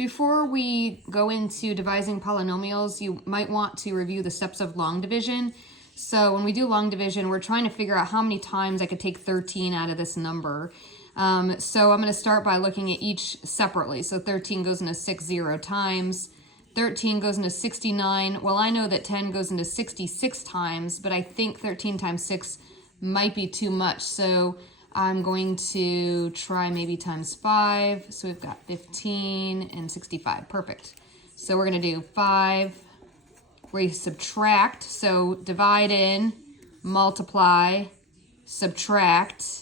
Before we go into devising polynomials, you might want to review the steps of long division. So when we do long division, we're trying to figure out how many times I could take 13 out of this number. So I'm going to start by looking at each separately. So 13 goes into 6 0 times. 13 goes into 69. Well, I know that 10 goes into 66 times, but I think 13 times 6 might be too much. So I'm going to try maybe times 5. So we've got 15 and 65. Perfect. So we're going to do 5. We subtract. So divide in, multiply, subtract,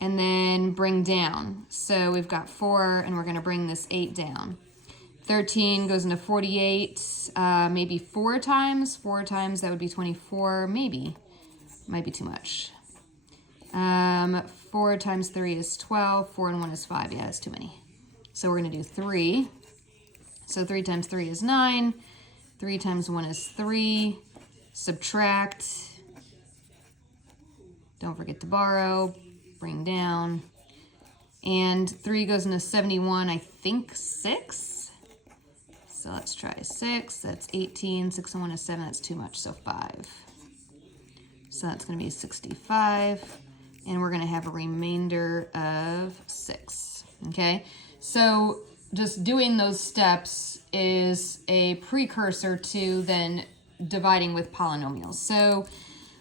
and then bring down. So we've got 4, and we're going to bring this 8 down. 13 goes into 48, maybe 4 times. 4 times, that would be 24, maybe. Might be too much. 4 times 3 is 12. 4 and 1 is 5. Yeah, that's too many. So we're going to do 3. So 3 times 3 is 9. 3 times 1 is 3. Subtract. Don't forget to borrow. Bring down. And 3 goes into 71, I think 6. So let's try 6. That's 18. 6 and 1 is 7. That's too much. So 5. So that's going to be 65. And we're going to have a remainder of 6. Okay? So just doing those steps is a precursor to then dividing with polynomials. So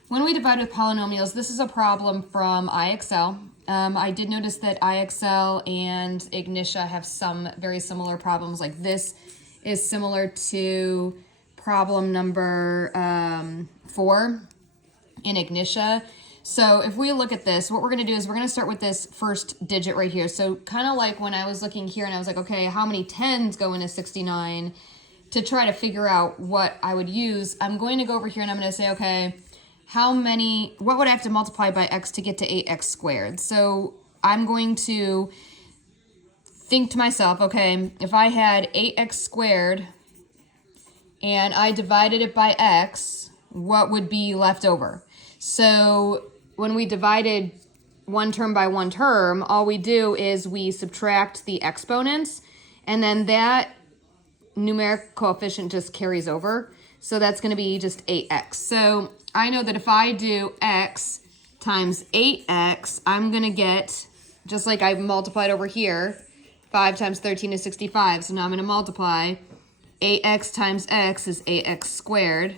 when we divide with polynomials, this is a problem from IXL. I did notice that IXL and Ignitia have some very similar problems. Like this is similar to problem number 4 in Ignitia. So if we look at this, what we're going to do is we're going to start with this first digit right here. So kind of like when I was looking here and I was like, okay, how many 10s go into 69? To try to figure out what I would use, I'm going to go over here and I'm going to say, okay, what would I have to multiply by x to get to 8x squared? So I'm going to think to myself, okay, if I had 8x squared and I divided it by x, what would be left over? So when we divided one term by one term, all we do is we subtract the exponents, and then that numeric coefficient just carries over. So that's going to be just 8x. So I know that if I do x times 8x, I'm going to get, just like I multiplied over here, 5 times 13 is 65. So now I'm going to multiply 8x times x is 8x squared.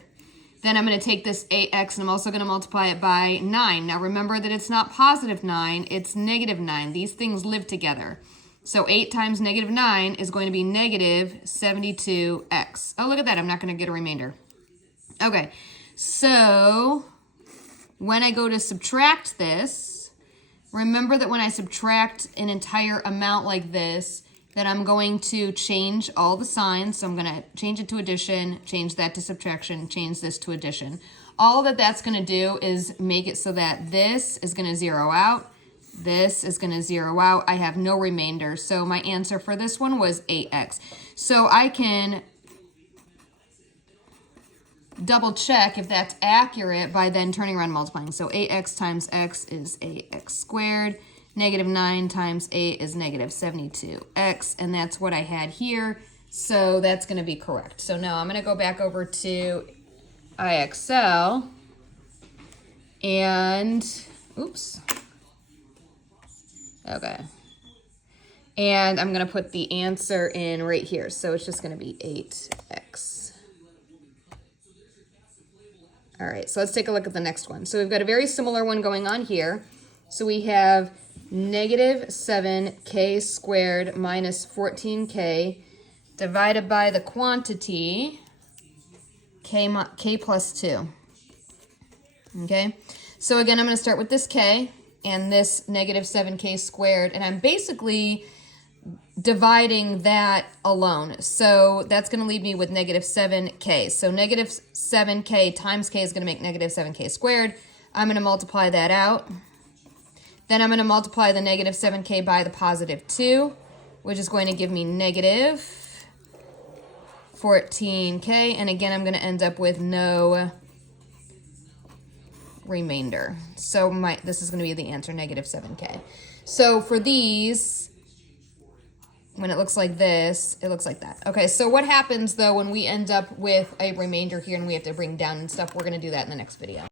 Then I'm going to take this 8x and I'm also going to multiply it by 9. Now remember that it's not positive 9, it's negative 9. These things live together. So 8 times negative 9 is going to be negative 72x. Oh, look at that. I'm not going to get a remainder. Okay, so when I go to subtract this, remember that when I subtract an entire amount like this, that I'm going to change all the signs. So I'm going to change it to addition, change that to subtraction, change this to addition. All that that's going to do is make it so that this is going to zero out. This is going to zero out. I have no remainder. So my answer for this one was 8x. So I can double check if that's accurate by then turning around and multiplying. So 8x times x is 8x squared. Negative 9 times 8 is negative 72x, and that's what I had here, so that's going to be correct. So now I'm going to go back over to IXL, and, oops, okay, and I'm going to put the answer in right here, so it's just going to be 8x. All right, so let's take a look at the next one. So we've got a very similar one going on here. So we have negative 7k squared minus 14k divided by the quantity k plus 2. Okay, so again, I'm going to start with this k and this negative 7k squared, and I'm basically dividing that alone. So that's going to leave me with negative 7k. So negative 7k times k is going to make negative 7k squared. I'm going to multiply that out. Then I'm going to multiply the negative 7k by the positive 2, which is going to give me negative 14k. And again, I'm going to end up with no remainder. So this is going to be the answer, negative 7k. So for these, when it looks like this, it looks like that. Okay, so what happens though when we end up with a remainder here and we have to bring down and stuff? We're gonna do that in the next video.